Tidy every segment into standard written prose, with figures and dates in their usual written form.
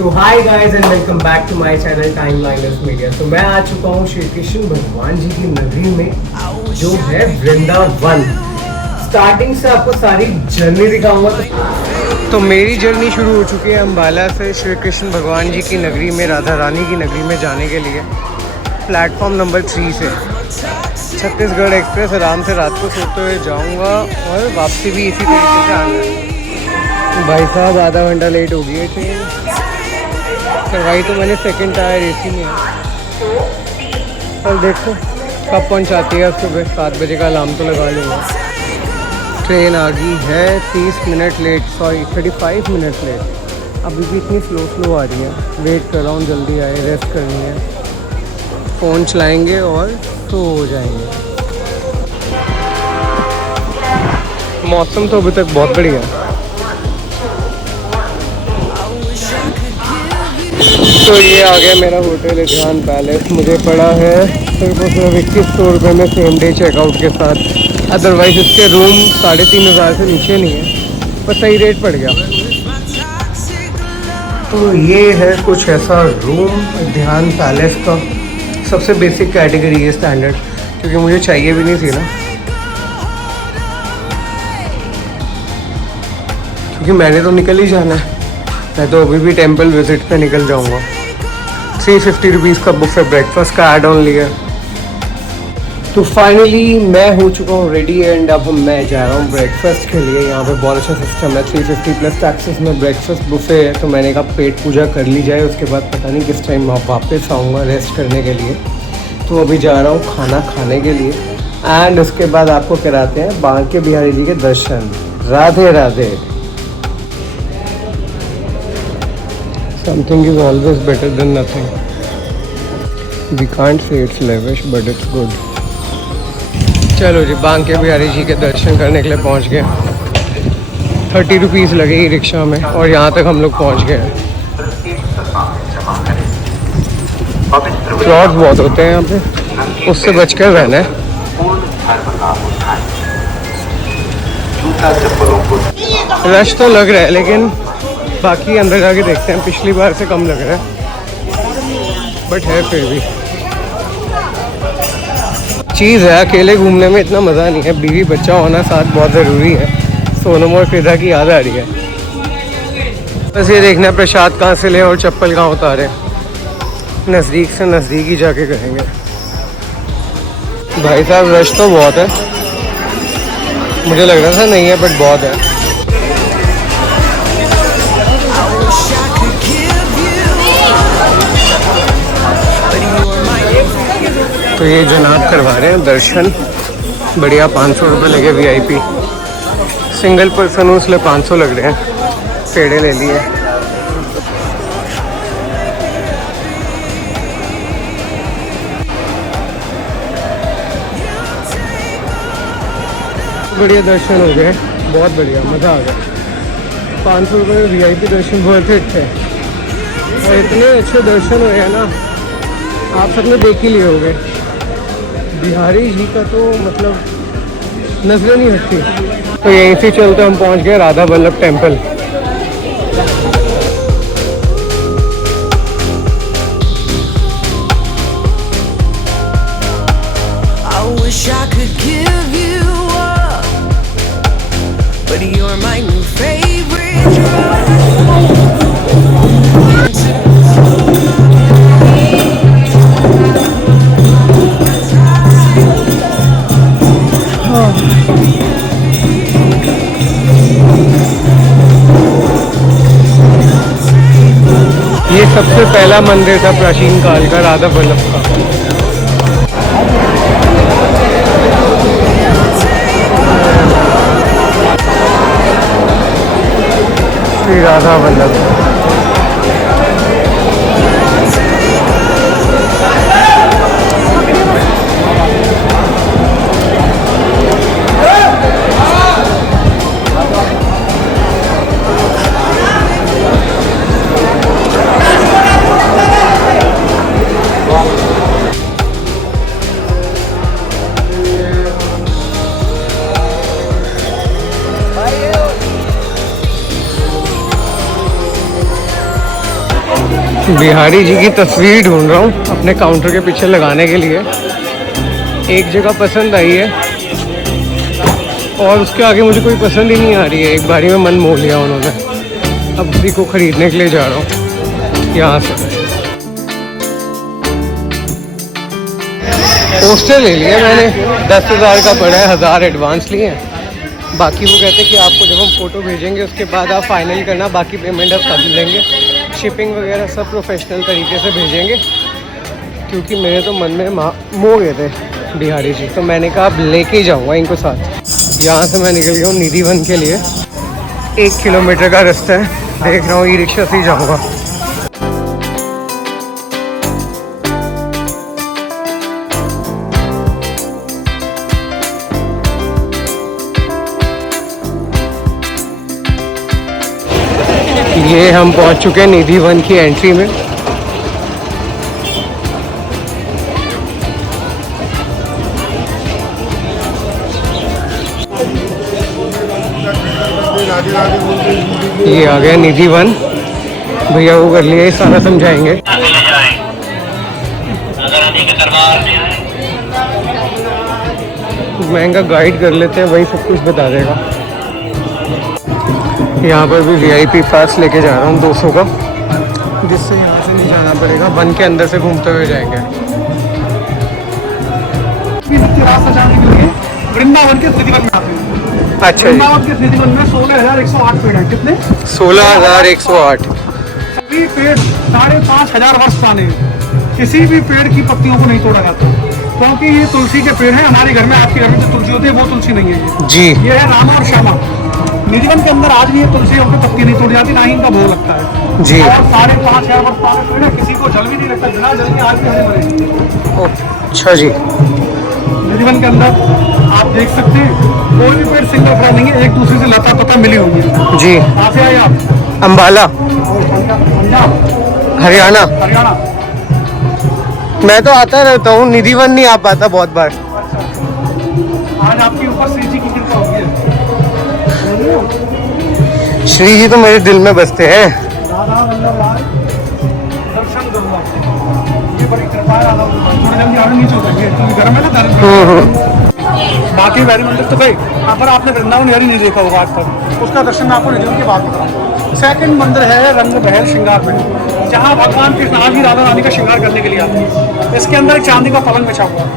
So hi guys and welcome back to my channel timeliners media. तो मैं आ चुका हूँ श्री कृष्ण भगवान जी की नगरी में जो है वृंदावन। स्टार्टिंग से आपको सारी जर्नी दिखाऊंगा। तो मेरी जर्नी शुरू हो चुकी है अम्बाला से श्री कृष्ण भगवान जी की नगरी में, राधा रानी की नगरी में जाने के लिए। प्लेटफॉर्म नंबर 3 से छत्तीसगढ़ एक्सप्रेस आराम से रात को सोते हुए जाऊँगा और वापसी भी इसी तरीके से आना है। भाई साहब आधा घंटा लेट हो गई है ट्रेन। करवाई तो मैंने सेकंड टायर एसी में है। और देखो कब पहुंचाती है। सुबह 7 बजे का अलार्म तो लगा लूँगा। ट्रेन आ गई है 30 minute late, sorry 35 minute late. अभी भी इतनी स्लो आ रही है। वेट कर रहा हूँ जल्दी आए, रेस्ट करनी है। फ़ोन चलाएँगे और सो हो जाएंगे। मौसम तो अभी तक बहुत बढ़िया है। तो ये आ गया मेरा होटल ध्यान पैलेस। मुझे पड़ा है सिर्फ 2100 में सेम डे चेकआउट के साथ। अदरवाइज इसके रूम 3500 से नीचे नहीं है, पर सही रेट पड़ गया। तो ये है कुछ ऐसा रूम ध्यान पैलेस का। सबसे बेसिक कैटेगरी है स्टैंडर्ड, क्योंकि मुझे चाहिए भी नहीं थी ना, क्योंकि मैंने तो निकल ही जाना है। मैं तो अभी भी टेंपल विजिट पे निकल जाऊंगा। 350 रुपीज़ का बुफे ब्रेकफास्ट का ऐड ऑन लिया। तो फाइनली मैं हो चुका हूँ रेडी एंड अब मैं जा रहा हूँ ब्रेकफास्ट के लिए। यहाँ पे बहुत अच्छा सिस्टम है। 350 प्लस टैक्सेस में ब्रेकफास्ट बुफे है। तो मैंने कहा पेट पूजा कर ली जाए, उसके बाद पता नहीं किस टाइम वापस आऊँगा रेस्ट करने के लिए। तो अभी जा रहा हूँ खाना खाने के लिए एंड उसके बाद आपको कराते हैं बांके बिहारी जी के दर्शन। Radhe Radhe. Something is always better than nothing. We can't say it's lavish, but it's good. चलो जी, बांके बिहारी जी के दर्शन करने के लिए पहुंच गए। 30 रुपीज़ लगेगी रिक्शा में और यहाँ तक हम लोग पहुंच गए हैं। फ्रॉड्स बहुत होते हैं यहाँ पे, उससे बचकर रहना है। रश तो लग रहा है लेकिन बाकी अंदर जाके देखते हैं। पिछली बार से कम लग रहा है, बट है फिर भी चीज़ है। अकेले घूमने में इतना मज़ा नहीं है, बीवी बच्चा होना साथ बहुत ज़रूरी है। सोनम और फिदा की याद आ रही है। बस ये देखना प्रसाद कहाँ से लें और चप्पल कहाँ उतारे। नज़दीक से नज़दीक ही जाके करेंगे। भाई साहब रश तो बहुत है, मुझे लग रहा था नहीं है बट बहुत है। तो ये जनाब करवा रहे हैं दर्शन बढ़िया। 500 रुपये लगे VIP। सिंगल पर्सन हूँ इसलिए 500 लग रहे हैं। पेड़े ले लिए। बढ़िया दर्शन हो गए, बहुत बढ़िया, मज़ा आ गया। 500 रुपये में VIP दर्शन वर्थ इट थे। और इतने अच्छे दर्शन हुए हैं ना, आप सबने देख ही लिए होंगे। बिहारी जी का तो मतलब नजर नहीं हटती। तो यहीं से चलते हम पहुंच गए राधा वल्लभ टेम्पल। ये सबसे पहला मंदिर था प्राचीन काल का राधा वल्लभ का। श्री राधा वल्लभ। बिहारी जी की तस्वीर ढूंढ रहा हूँ अपने काउंटर के पीछे लगाने के लिए। एक जगह पसंद आई है और उसके आगे मुझे कोई पसंद ही नहीं आ रही है। एक बारी में मन मोह लिया उन्होंने। अब उसी को खरीदने के लिए जा रहा हूँ यहाँ से। पोस्टर ले लिया मैंने, 10,000 का पड़ा है, 1000 एडवांस लिए हैं। बाकी वो कहते हैं कि आपको जब हम फ़ोटो भेजेंगे उसके बाद आप फाइनल करना, बाकी पेमेंट आप कर लेंगे। शिपिंग वगैरह सब प्रोफेशनल तरीके से भेजेंगे, क्योंकि मेरे तो मन में मोह गए थे बिहारी जी, तो मैंने कहा अब लेके ही जाऊँगा इनको साथ। यहाँ से मैं निकल गया हूँ निधि वन के लिए। 1 किलोमीटर का रास्ता है, देख रहा हूँ ई रिक्शा से ही जाऊँगा। ये हम पहुंच चुके हैं निधि वन की एंट्री में। ये आ गया निधि वन। भैया को कर लिया, सारा समझाएंगे। महंगा गाइड कर लेते हैं, वही सब कुछ बता देगा। यहाँ पर भी VIP पास लेके जा रहा हूँ 200 का, जिससे यहाँ से नहीं जाना पड़ेगा, वन के अंदर से घूमते हुए जाएंगे। वृंदावन के स्मृति वन में आते हैं। अच्छा, वृंदावन के स्मृति वन में 16,108 पेड़ हैं। कितने? 16,108। सभी पेड़ 5,500 वर्ष पुराने हैं। किसी भी पेड़ की पत्तियों को नहीं तोड़ा जाता, क्योंकि ये तुलसी के पेड़ हैं। हमारे घर में, आपके घर में जो तुलसी होती है वो तुलसी नहीं है जी। ये है रामा और श्यामा। निधिवन के अंदर आज भी ये तुलसी की पत्ती नहीं तोड़ी जाती, ना ही इनका भोग लगता है जी। और 5,500 वर्ष पुराने पेड़ है। किसी को जल भी नहीं लगता, बिना जल के आज भी हरे भरे। अच्छा जी। निधिवन के अंदर आप देख सकते हैं कोई भी पेड़ सिंगल खड़ा नहीं है, एक दूसरे से लता पता मिली होगी जी। कहाँ से आए आप? अम्बाला, पंजाब, हरियाणा। हरियाणा। मैं तो आता रहता हूँ, निधि वन नहीं आ पाता बहुत बार। आज आपके ऊपर श्री जी की कृपा होगी है। श्री जी तो मेरे दिल में बसते हैं। राधा वल्लभ राय दर्शन करूँगा, ये बड़ी कृपा है। राधा वल्लभ राय नहीं चलते, तुम घर में ना दर्शन। बाकी वैरी मंदिर तो गए, पर आपने वृंदावन विहारी नहीं देखा होगा आज तक। उसका दर्शन मैं आपको निधिवन की बात बताऊँ। सेकंड मंदिर है रंग महल श्रृंगार में, जहाँ भगवान कृष्ण आज भी राधा रानी का श्रृंगार करने के लिए आते हैं। इसके अंदर एक चांदी का पलंग बिछा हुआ है।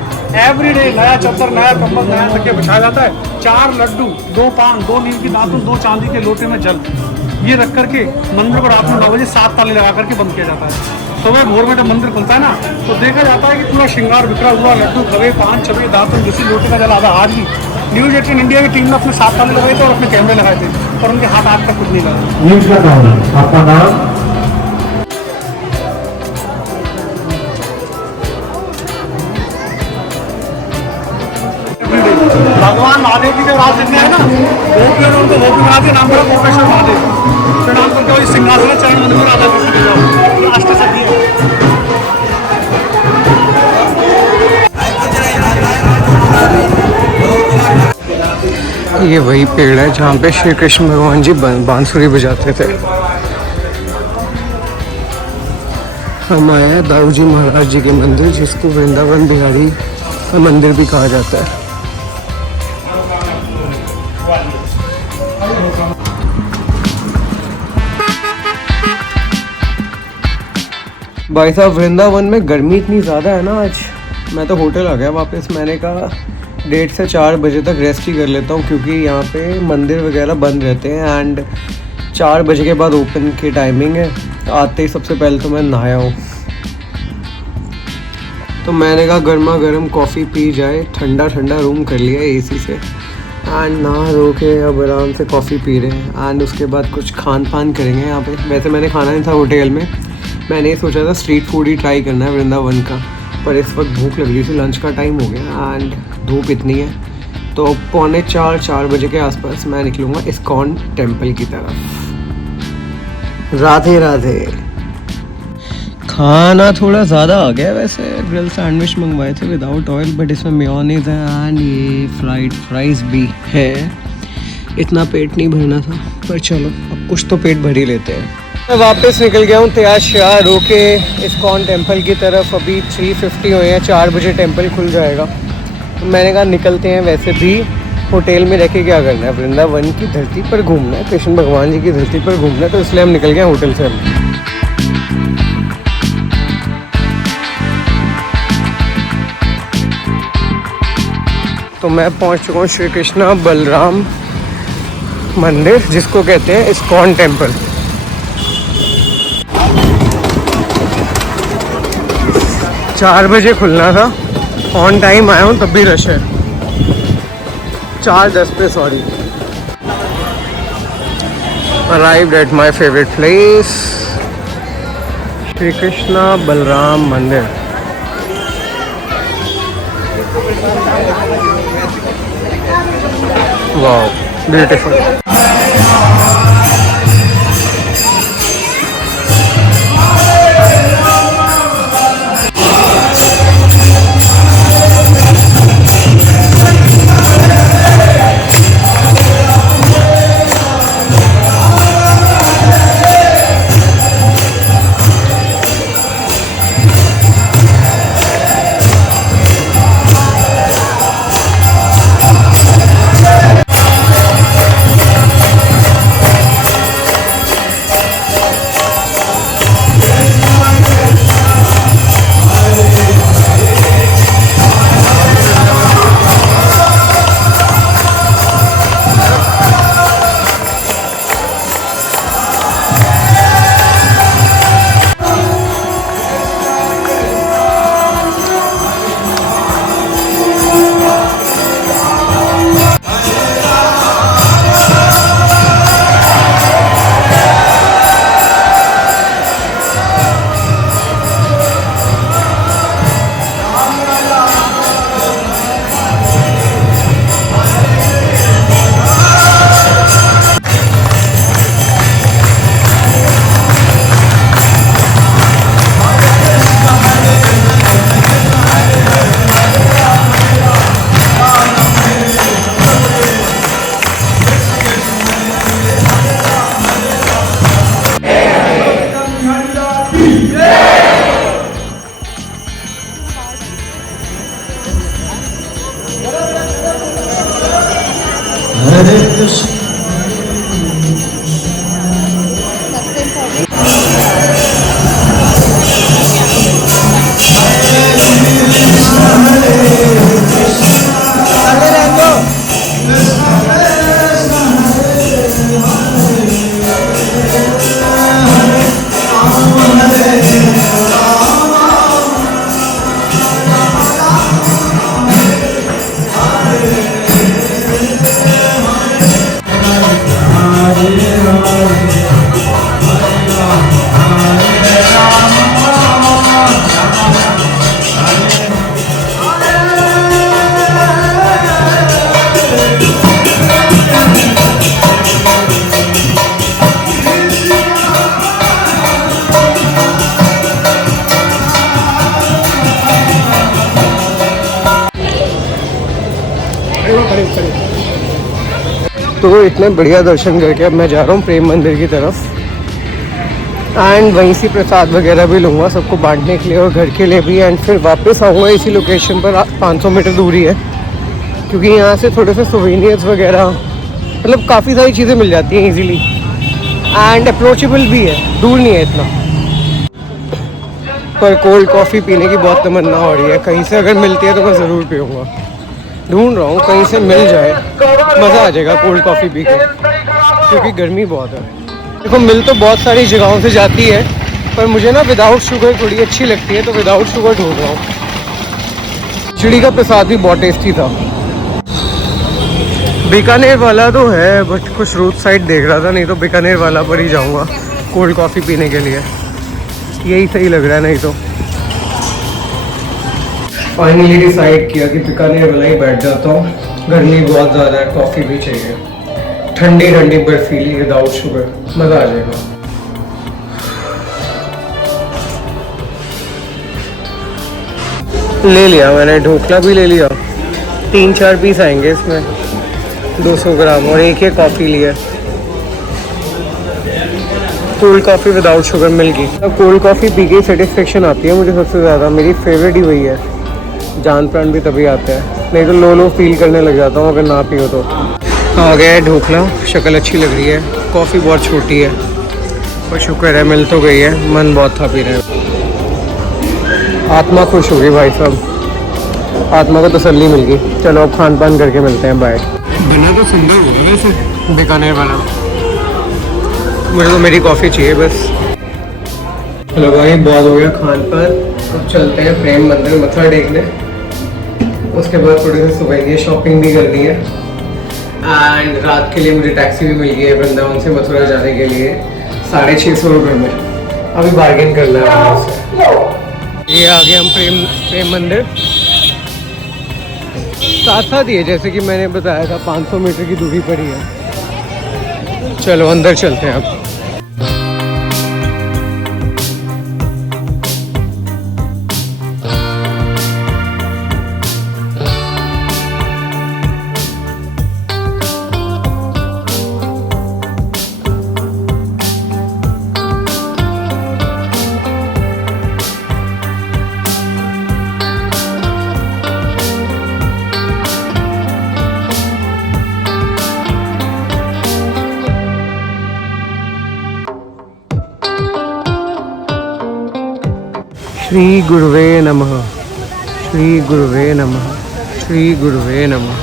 एवरीडे नया चद्दर, नया कंबल, नया तकिया बिछाया जाता है। 4 लड्डू, 2 पान, 2 नीम की दातुन, 2 चांदी के लोटे में जल, ये रख करके मंदिर को रात में 9 बजे 7 ताले लगा करके बंद किया जाता है। सुबह भोर में जब मंदिर खुलता है ना, तो देखा जाता है कि पूरा श्रृंगार बिखरा हुआ, लड्डू, खवे, पान, छबे, दातुन, किसी लोटे का जल आधा। आज भी न्यूज़ 18 इंडिया की टीम ने अपने 7 ताले लगाए थे और अपने कैमरे लगाए थे, और उनके हाथ आज तक कुछ नहीं लगा। आपका नाम? भगवान महादेव जी के राज जितने हैं ना, वो पेड़ उनको वो भी बनाते, नाम पड़ा कोपेश्वर महादेव। प्रणाम करके वही सिंहासन चरण मंदिर में राधा कृष्ण के अष्ट सखी है। ये वही पेड़ है जहाँ पे श्री कृष्ण भगवान जी बांसुरी बजाते थे। हम आए हैं दाऊ जी महाराज जी के मंदिर, जिसको वृंदावन बिहारी का मंदिर भी कहा जाता है। भाई साहब, वृंदावन में गर्मी इतनी ज़्यादा है ना आज। मैं तो होटल आ गया वापस। मैंने कहा 1:30 से 4 बजे तक रेस्ट ही कर लेता हूँ, क्योंकि यहाँ पे मंदिर वगैरह बंद रहते हैं एंड 4 बजे के बाद ओपन की टाइमिंग है। आते ही सबसे पहले तो मैं नहाया हूँ, तो मैंने कहा गर्मा गर्म कॉफ़ी पी जाए। ठंडा ठंडा रूम कर लिया AC से एंड नहा धो के अब आराम से कॉफ़ी पी रहे हैं। एंड उसके बाद कुछ खान पान करेंगे यहाँ पे। वैसे मैंने खाना नहीं था होटल में, मैंने ये सोचा था स्ट्रीट फूड ही ट्राई करना है वृंदावन का, पर इस वक्त भूख लग रही थी, लंच का टाइम हो गया एंड धूप इतनी है, तो 3:45-4 बजे के आसपास मैं निकलूँगा इस्कॉन टेम्पल की तरफ। राधे राधे। खाना थोड़ा ज़्यादा आ गया वैसे। ग्रिल सैंडविच मंगवाए थे विदाउट ऑयल, बट इसमें मेयोनीज है एंड ये फ्राइड फ्राइज भी है। इतना पेट नहीं भरना था, पर चलो अब कुछ तो पेट भर ही लेते हैं। मैं वापस निकल गया हूँ तैयार श्यार होके इस्कॉन टेम्पल की तरफ। अभी 3:50 हुए हैं, 4 बजे टेम्पल खुल जाएगा। तो मैंने कहा निकलते हैं। वैसे भी होटल में रह के क्या करना है, वृंदावन की धरती पर घूमना है, कृष्ण भगवान जी की धरती पर घूमना है, तो इसलिए हम निकल गए होटल से। हम तो मैं पहुंच चुका हूँ श्री कृष्ण बलराम मंदिर, जिसको कहते हैं इस्कॉन टेम्पल। चार बजे खुलना था, ऑन टाइम आया हूँ तब भी रश है। 4:10 पे, sorry. Arrived at my favourite place, Shri Krishna Balaram Mandir. Wow, beautiful. तो इतने बढ़िया दर्शन करके अब मैं जा रहा हूँ प्रेम मंदिर की तरफ। एंड वहीं से प्रसाद वगैरह भी लूँगा सबको बांटने के लिए और घर के लिए भी। एंड फिर वापस आऊँगा इसी लोकेशन पर। 500 मीटर दूरी है, क्योंकि यहाँ से थोड़े से सोवेनियर्स वगैरह, मतलब काफ़ी सारी चीज़ें मिल जाती हैं इजीली। एंड अप्रोचेबल भी है, दूर नहीं है इतना। पर कोल्ड कॉफ़ी पीने की बहुत तमन्ना हो रही है। कहीं से अगर मिलती है तो मैं ज़रूर पीऊँगा। ढूंढ रहा हूँ कहीं से मिल जाए, मज़ा आ जाएगा कोल्ड कॉफ़ी पी के, क्योंकि गर्मी बहुत है। देखो मिल तो बहुत सारी जगहों से जाती है, पर मुझे ना विदाउट शुगर थोड़ी अच्छी लगती है, तो विदाउट शुगर ढूंढ रहा हूँ। चिड़ी का प्रसाद भी बहुत टेस्टी था। बीकानेर वाला तो है, बट कुछ रोड साइड देख रहा था, नहीं तो बीकानेर वाला पर ही जाऊँगा कोल्ड कॉफ़ी पीने के लिए। यही सही लग रहा है, नहीं तो फाइनली डिसाइड किया कि बीकानेर वाला ही बैठ जाता हूँ। गर्मी बहुत ज़्यादा है, कॉफ़ी भी चाहिए, ठंडी ठंडी बर्फीली विदाउट शुगर, मज़ा आ जाएगा। ले लिया मैंने, ढोकला भी ले लिया। 3-4 पीस आएंगे इसमें, 200 ग्राम, और एक ही कॉफ़ी लिया। Cold coffee without sugar mill गई। कोल्ड कॉफ़ी पी के सेटिस्फेक्शन आती है मुझे सबसे ज़्यादा, मेरी फेवरेट ही वही है। जान प्राण भी तभी आता है, नहीं तो लो फील करने लग जाता हूँ अगर ना पियो तो। आ गया है ढोकला, शक्ल अच्छी लग रही है, कॉफ़ी बहुत छोटी है पर शुक्र है मिल तो गई है, मन बहुत था पीने। आत्मा खुश हो गई भाई साहब, आत्मा को तसल्ली मिल गई। चलो अब खान पान करके मिलते हैं, बाय। बना तो सुंदर होगा वैसे बीकानेर वाला, मुझे तो मेरी कॉफ़ी चाहिए बस। हेलो भाई, बहुत हो गया खान पान, अब चलते हैं प्रेम मंदिर मत्था टेकने। उसके बाद थोड़ी सी सुबह की शॉपिंग भी कर दी है एंड रात के लिए मुझे टैक्सी भी मिल गई है वृंदावन से मथुरा जाने के लिए 650 रुपये में। अभी बार्गेन करना है वहाँ से। ये आ गए हम प्रेम मंदिर, साथ साथ ही है जैसे कि मैंने बताया था, 500 मीटर की दूरी पर ही है। चलो अंदर चलते हैं अब। श्री गुरुवे नमः, श्री गुरुवे नमः, श्री गुरुवे नमः।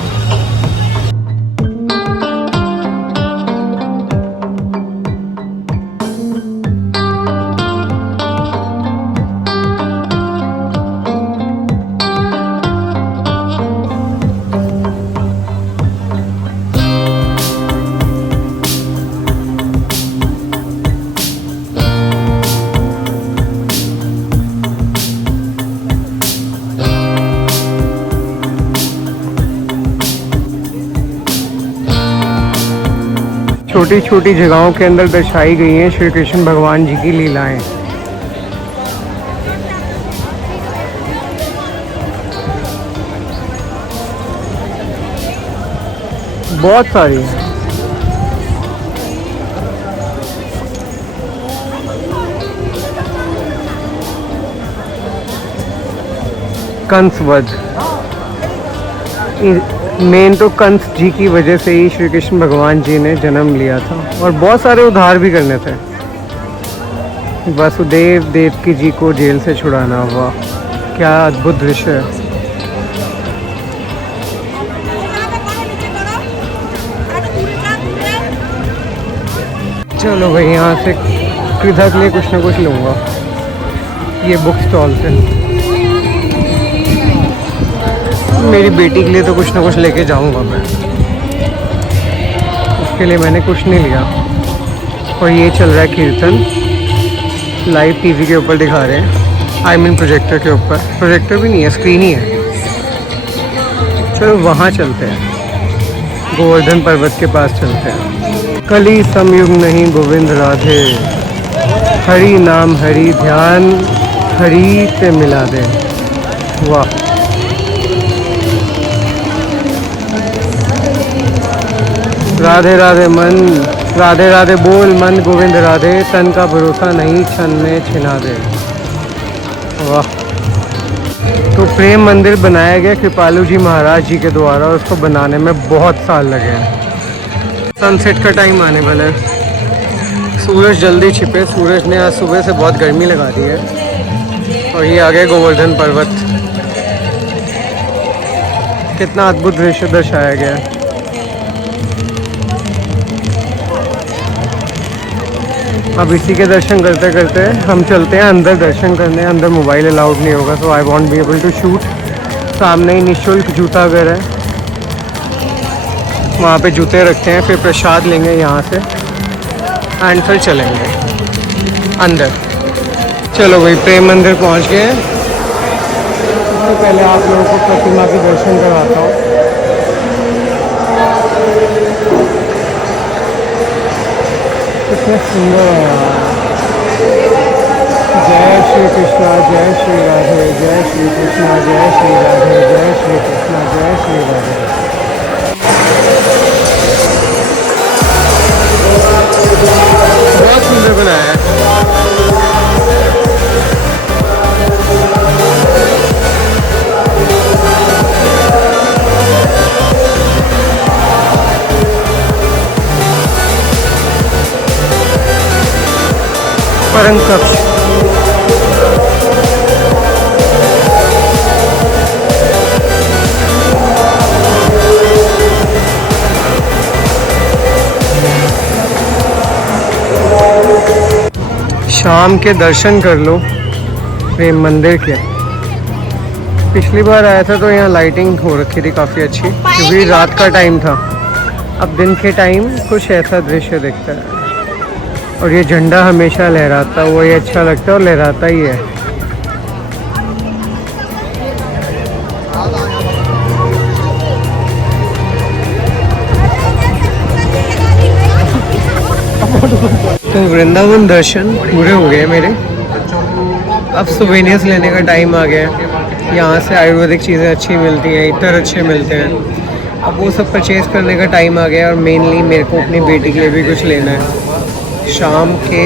छोटी छोटी जगहों के अंदर दर्शाई गई हैं श्री कृष्ण भगवान जी की लीलाएं। बहुत सारी हैं। कंसवध, मेन तो कंस जी की वजह से ही श्री कृष्ण भगवान जी ने जन्म लिया था और बहुत सारे उद्धार भी करने थे। वासुदेव देवकी जी को जेल से छुड़ाना हुआ, क्या अद्भुत दृश्य है। चलो भाई, यहाँ से कृधा के लिए कुछ ना कुछ लूँगा ये बुक स्टॉल से। मेरी बेटी के लिए तो कुछ ना कुछ लेके जाऊंगा मैं, उसके लिए मैंने कुछ नहीं लिया। और ये चल रहा है कीर्तन, लाइव टीवी के ऊपर दिखा रहे हैं, आई मीन प्रोजेक्टर के ऊपर। प्रोजेक्टर भी नहीं है, स्क्रीन ही है। चलो वहाँ चलते हैं, गोवर्धन पर्वत के पास चलते हैं। कली समयुग नहीं गोविंद राधे, हरि नाम हरि ध्यान हरि से मिला दे। वाह, राधे राधे मन, राधे राधे बोल मन गोविंद राधे, तन का भरोसा नहीं क्षण में छिना दे। वाह। तो प्रेम मंदिर बनाया गया कृपालु जी महाराज जी के द्वारा, और उसको बनाने में बहुत साल लगे हैं। सनसेट का टाइम आने वाला है, सूरज जल्दी छिपे। सूरज ने आज सुबह से बहुत गर्मी लगा दी है। और ये आ गए गोवर्धन पर्वत, कितना अद्भुत दृश्य दर्शाया गया है। अब इसी के दर्शन करते करते हम चलते हैं अंदर दर्शन करने। अंदर मोबाइल अलाउड नहीं होगा, so I won't be able to shoot. सामने ही निःशुल्क जूता घर है, वहाँ पे जूते रखते हैं, फिर प्रसाद लेंगे यहाँ से एंड फिर चलेंगे अंदर। चलो भाई, प्रेम मंदिर पहुँच गए हैं। सबसे पहले आप लोगों को प्रतिमा के दर्शन करवाता हूँ। कितने सुंदर है यार। जय श्री कृष्णा जय श्री राधे, जय श्री कृष्णा जय श्री राधे, जय श्री कृष्णा जय श्री राधे। बहुत सुंदर में बनाया है। परम कक्ष शाम के दर्शन कर लो प्रेम मंदिर के। पिछली बार आया था तो यहाँ लाइटिंग हो रखी थी काफ़ी अच्छी, क्योंकि रात का टाइम था। अब दिन के टाइम कुछ ऐसा दृश्य दिखता है और ये झंडा हमेशा लहराता, वही अच्छा लगता है और लहराता ही है। तो वृंदावन दर्शन पूरे हो गए मेरे। अब सोवेनियर्स लेने का टाइम आ गया है। यहाँ से आयुर्वेदिक चीज़ें अच्छी मिलती हैं, इतर अच्छे मिलते हैं। अब वो सब परचेज़ करने का टाइम आ गया है और मेनली मेरे को अपनी बेटी के लिए भी कुछ लेना है। शाम के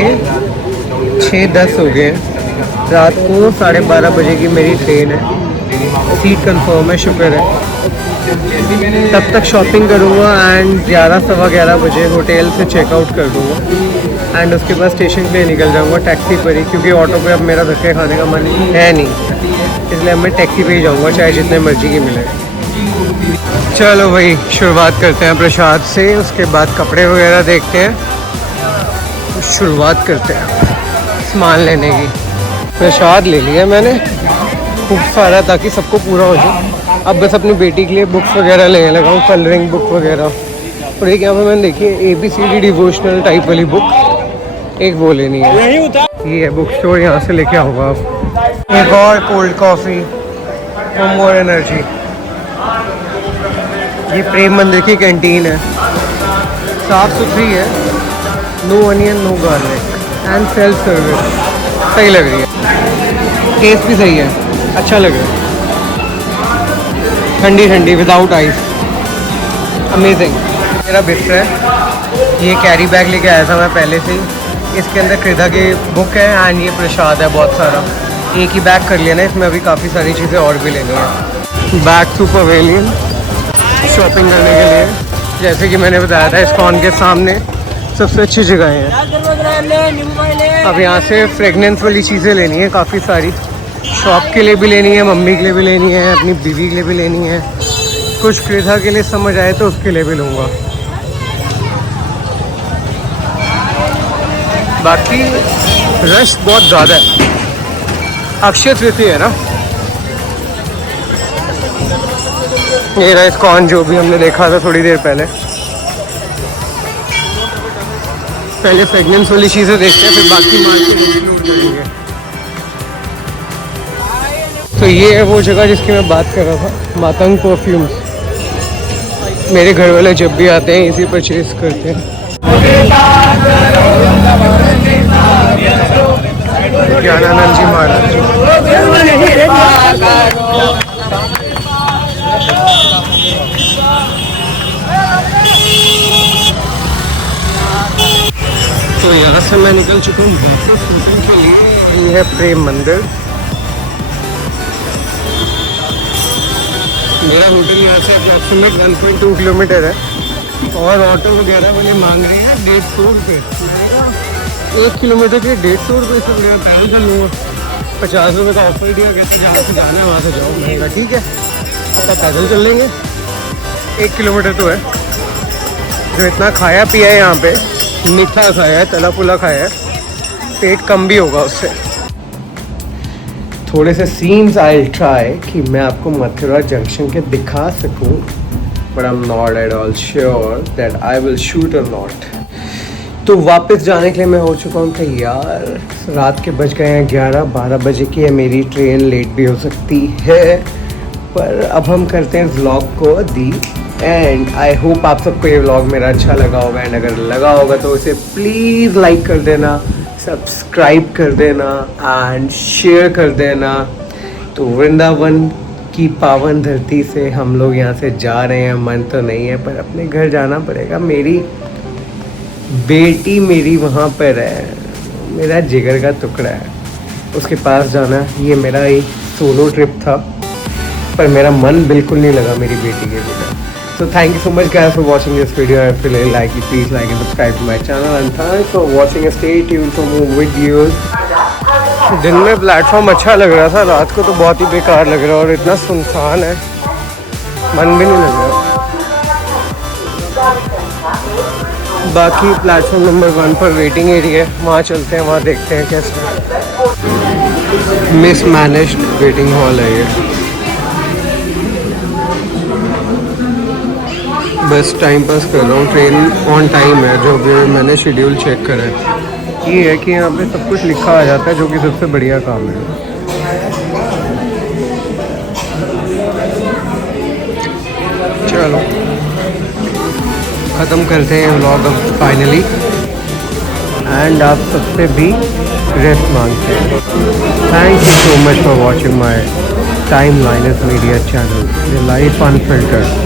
6:10 हो गए हैं। रात को 12:30 बजे की मेरी ट्रेन है। सीट कंफर्म है, शुक्र है। तब तक शॉपिंग करूँगा एंड 11-11:15 बजे होटल से चेकआउट कर दूँगा एंड उसके बाद स्टेशन पे निकल जाऊँगा टैक्सी पर ही, क्योंकि ऑटो पे अब मेरा धक्के खाने का मन है नहीं, इसलिए अब मैं टैक्सी पे ही जाऊँगा, चाहे जितने मर्जी की मिले। चलो भाई, शुरुआत करते हैं प्रसाद से, उसके बाद कपड़े वगैरह देखते हैं, तो शुरुआत करते हैं सामान लेने की। प्रसाद ले लिया मैंने खूब सारा, ताकि सबको पूरा हो जाए। अब बस अपनी बेटी के लिए बुक्स वगैरह लेने लगा हूँ, कलरिंग बुक वगैरह। और एक यहाँ पे मैंने देखी है ABCD डिवोशनल टाइप वाली बुक, एक वो लेनी है। ये है बुक स्टोर, यहाँ से लेके आऊँगा अब। एक और cold coffee for more energy. ये प्रेम मंदिर की कैंटीन है, साफ़ सुथरी है, no onion no garlic and self service. सही लग रही है, टेस्ट भी सही है, अच्छा लग रहा है। ठंडी ठंडी विदाउट आइस, अमेजिंग। मेरा बिस्तर है, ये कैरी बैग लेके आया था मैं पहले से ही। इसके अंदर कृदा की बुक है एंड ये प्रसाद है बहुत सारा। एक ही बैग कर लिया ना, इसमें अभी काफ़ी सारी चीज़ें और भी लेनी है। बैक टू पवेलियन शॉपिंग करने के लिए, जैसे कि मैंने बताया था इस्कॉन के सामने सबसे अच्छी जगह है। अब यहाँ से फ्रेगनेंस वाली चीज़ें लेनी है काफ़ी सारी, शॉप के लिए भी लेनी है, मम्मी के लिए भी लेनी है, अपनी बीवी के लिए भी लेनी है, कुछ कृदा के लिए समझ आए तो उसके लिए भी लूँगा। बाकी रश बहुत ज़्यादा है, अक्षय तृतीया है ना। ये रहा इस्कॉन जो भी हमने देखा था थोड़ी देर पहले। पहले फ्रेगनेंस वाली चीज़ें देखते हैं, फिर बाकी मार्केट एक्सप्लोर करेंगे। तो ये है वो जगह जिसकी मैं बात कर रहा था, मातंग परफ्यूम्स। मेरे घर वाले जब भी आते हैं इसी परचेज करते हैं। ज्ञानानंद जी महाराज। तो यहाँ से मैं निकल चुका हूँ वापस होटल के लिए। ये है प्रेम मंदिर। मेरा होटल यहाँ से अप्रॉक्सीमेट 1.2 किलोमीटर है और ऑटो वगैरह वाले मांग रही है 150 रुपये। 1 किलोमीटर के 150 रुपये से बढ़िया पैदल चल लूँगा। 50 रुपये का ऑफर दिया, कहता जहाँ से जाना है वहाँ से जाओ। मैंने कहा ठीक है, अब पैदल चल लेंगे। 1 किलोमीटर तो है। जो इतना खाया पिया है यहाँ पे, मीठा खाया है, तला पुला खाया है, पेट कम भी होगा उससे। थोड़े से सीन्स आई ट्राई कि मैं आपको मथुरा जंक्शन के दिखा सकूं, but I am not at all sure that I will shoot और नॉट। तो वापस जाने के लिए मैं हो चुका हूँ तैयार। रात के बज गए हैं 11-12 बजे की है मेरी ट्रेन, लेट भी हो सकती है, पर अब हम करते हैं व्लॉग को दी एंड। आई होप आप सबको ये व्लॉग मेरा अच्छा लगा होगा एंड अगर लगा होगा तो उसे प्लीज़ लाइक कर देना, सब्सक्राइब कर देना एंड शेयर कर देना। तो वृंदावन की पावन धरती से हम लोग यहाँ से जा रहे हैं, मन तो नहीं है पर अपने घर जाना पड़ेगा। मेरी बेटी मेरी वहाँ पर है, मेरा जिगर का टुकड़ा है, उसके पास जाना। ये मेरा एक सोलो ट्रिप था, पर मेरा मन बिल्कुल नहीं लगा मेरी बेटी के बिना। So thank you so much guys for watching this video. If you really like it, please like and subscribe to my channel. And thanks for watching. Stay tuned for more videos. दिन में platform अच्छा लग रहा था, रात को तो बहुत ही बेकार लग रहा है और इतना सुनसान है, मन भी नहीं लग रहा। बाकी प्लेटफॉर्म नंबर 1 पर वेटिंग एरिया है, वहाँ चलते हैं, वहाँ देखते हैं कैसे। मिसमैनेज्ड वेटिंग हॉल है ये। बस टाइम पास कर रहा हूँ, ट्रेन ऑन टाइम है जो भी मैंने शेड्यूल चेक करा है। ये है कि यहाँ पे सब कुछ लिखा आ जाता है, जो कि सबसे बढ़िया काम है। चलो ख़त्म करते हैं व्लॉग अब फाइनली, एंड आप सबसे भी रेस्ट मांगते हैं। Thank you so much for watching my time liners media channel, life unfiltered.